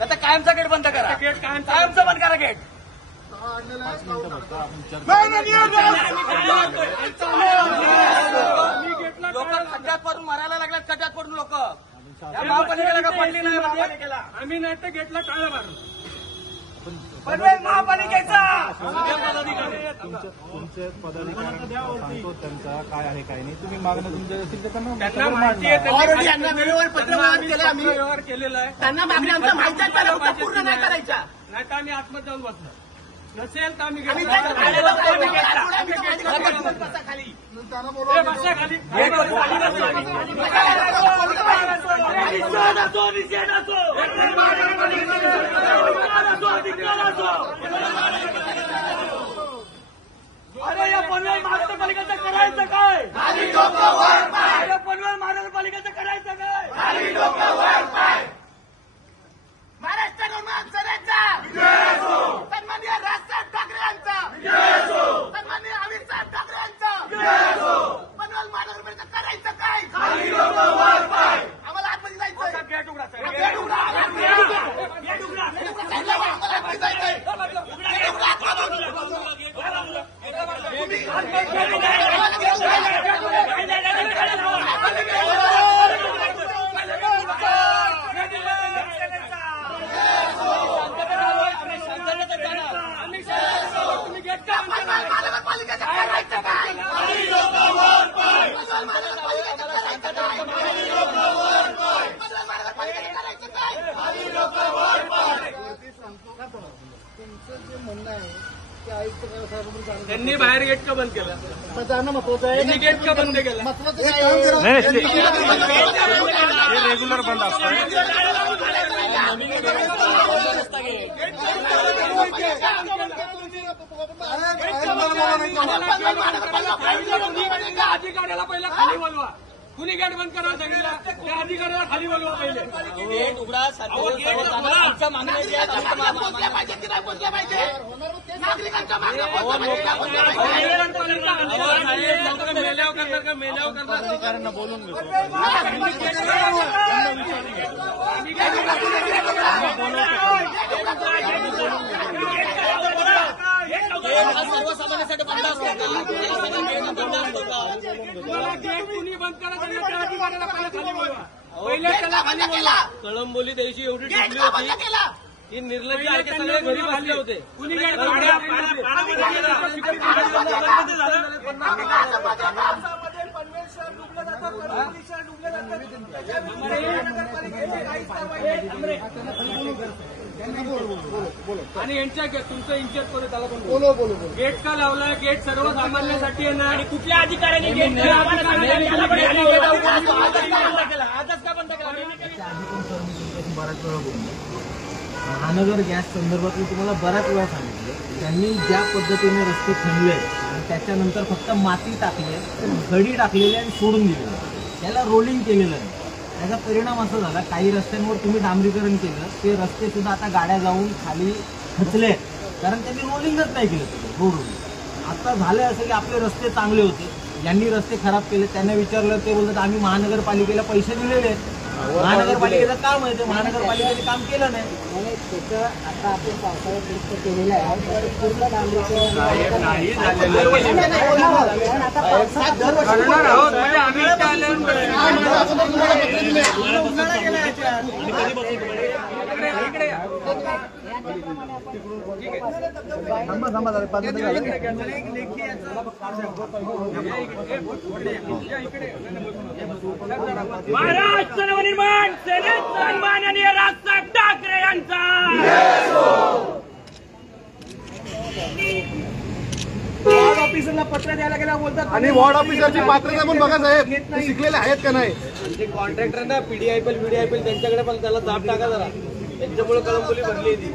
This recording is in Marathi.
आता कायमचा गेट बंद करा, कायमचा बंद करा गेट. लोक खड्ड्यात पडून मरायला लागल्यात, खड्ड्यात पडून लोक. महापालिकेला का पडली नाही, महापालिकेला आम्ही नाही तर गेटला टाळं मारू. पनवेल महापालिकेचा तुमचे पदाधिकारी सांगतो त्यांचा काय आहे काय नाही. तुम्ही मागणं तुमच्या असेल तर त्यांना वेळेवर पत्रव्यवहार केला, आम्ही व्यवहार केलेला आहे. त्यांना मागणी आमच्या माहिती पूर्ण नाही करायच्या. नाही तर आम्ही आतमध्ये जाऊन बसलो, नसेल तर आम्ही खाली अरे या पनवेल महानगरपालिकेचं करायचं काय? पनवेल महानगरपालिकेचं करायचं काय? महाराष्ट्र निर्माण सेनेचा सन्माननीय राजसाहेब ठाकरे यांचा, सन्माननीय अमित साहेब ठाकरे यांचा. पनवेल महानगरपालिका करायचं काय? आम्हाला आतमध्ये जायचं. गेट उघडा, गेट उघडा, गेट उघडा, त्यांनी बाहेर गेट का बंद केलं? जाणं महत्वाचं आहे. गेट का बंद केलं? रेग्युलर बंद असतं. अधिकाऱ्याला पहिला खाली बोलवा. कुणी गेट बंद करा सांगितलं, त्या अधिकाऱ्याला खाली बोलवा पहिले. गेट उघडा. आमच्या मागण्या ज्या पोहोचल्या पाहिजे की नाही पोहोचल्या पाहिजे, नागरिकांच्या मागण्या मेल्यावर करणार का? मेल्यावर करणार. अधिकाऱ्यांना बोलून घेतो. सर्वसामान्यांसाठी बंद असतो का? गेट कुणी बंद करा सांगितलं, त्या अधिकाऱ्याला पहिला खाली बोलवा. पहिले त्याला खाली बोलवा. कळंबोली दिवशी एवढी टिकली होती की निर्लज्ज आहे की सगळे घरी बसले होते. कुणी गेट आणि यांच्या तुमचं इंचर करू त्याला पण गेट का लावलाय? गेट सर्वसामान्यांसाठी आहे ना. आणि कुठल्या अधिकाऱ्यांनी गेट आजच का बंद केला? बऱ्याच वेळा बोललो. महानगर गॅस संदर्भात मी तुम्हाला बऱ्याच वेळा सांगितलं, त्यांनी ज्या पद्धतीने रस्ते खणले आणि त्याच्यानंतर फक्त माती टाकले, खडी टाकलेली आणि सोडून दिलेलं, त्याला रोलिंग केलेलं नाही. त्याचा परिणाम असा झाला, काही रस्त्यांवर तुम्ही डांबरीकरण केलं, ते रस्ते सुद्धा आता गाड्या जाऊन खाली खचले, कारण त्यांनी रोलिंगच नाही केलं रोडून. आता झालं असं की आपले रस्ते चांगले होते, ज्यांनी रस्ते खराब केले त्यांना विचारलं, ते बोलतात आम्ही महानगरपालिकेला पैसे दिलेले आहेत, महानगरपालिकेचं काम आहे, ते महानगरपालिकेने काम केलं नाही. त्याचं आता आपण पावसाळ्यात दुरुस्त केलेलं आहे, पूर्ण महाराष्ट्र नवनिर्माण सेनेत सन्माननीय राजसाहेब ठाकरे यांचा ऑफिसरला पत्र द्यायला गेला बोलतात आणि वॉर्ड ऑफिसरची पात्रता पण बघा साहेब, ते शिकलेले आहेत का नाही. ते कॉन्ट्रॅक्टर ना PDIPL त्यांच्याकडे पण त्याला दाब टाका जरा, त्यांच्यामुळे कळंबोली भरली ती.